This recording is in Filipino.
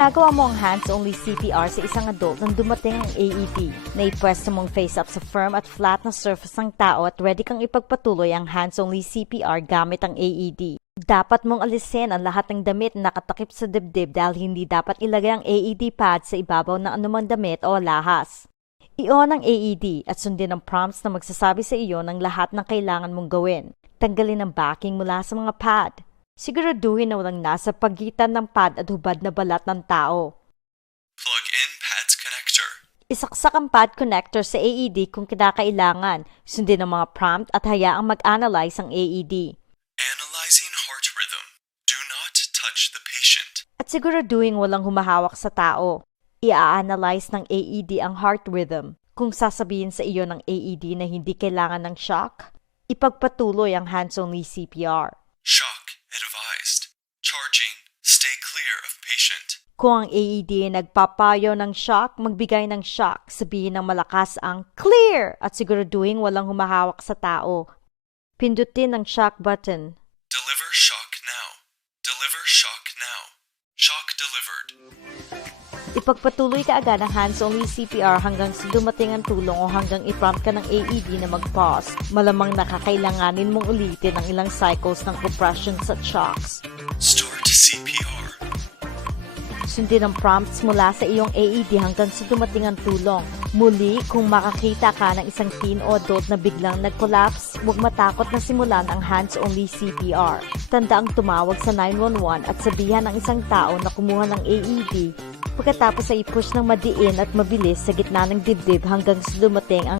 Nagawa mo ang hands-only CPR sa isang adult nang dumating ang AED. Naipwesto mong face-up sa firm at flat na surface ng tao at ready kang ipagpatuloy ang hands-only CPR gamit ang AED. Dapat mong alisin ang lahat ng damit na nakatakip sa dibdib dahil hindi dapat ilagay ang AED pad sa ibabaw ng anumang damit o lahas. I-on ang AED at sundin ang prompts na magsasabi sa iyo ng lahat ng kailangan mong gawin. Tanggalin ang backing mula sa mga pad. Siguraduhin na walang nasa pagitan ng pad at hubad na balat ng tao. Plug in pad's connector. Isaksak ang pad connector sa AED kung kinakailangan. Sundin ang mga prompt at hayaang mag-analyze ang AED. Analyzing heart rhythm. Do not touch the patient. At siguraduhin walang humahawak sa tao. I-analyze ng AED ang heart rhythm. Kung sasabihin sa iyo ng AED na hindi kailangan ng shock, ipagpatuloy ang hands-only CPR. Shock advised. Charging. Stay clear of patient. Kung ang AED ay nagpapayo ng shock, magbigay ng shock. Sabihin ng malakas ang clear at siguraduhin walang humahawak sa tao. Pindutin ang shock button. Deliver shock now. Deliver shock now. Shock delivered. Ipagpatuloy ka agad ang hands-only CPR hanggang sa dumating ang tulong o hanggang i-prompt ka ng AED na mag-pause. Malamang nakakailanganin mong ulitin ang ilang cycles ng compressions at shocks. Start CPR. Sundin ang prompts mula sa iyong AED hanggang sa dumating ang tulong. Muli, kung makakita ka ng isang teen o adult na biglang nag-collapse, huwag matakot na simulan ang hands-only CPR. Tandaang tumawag sa 911 at sabihan ng isang tao na kumuha ng AED. Pagkatapos ay i-push ng madiin at mabilis sa gitna ng dibdib hanggang sa dumating ang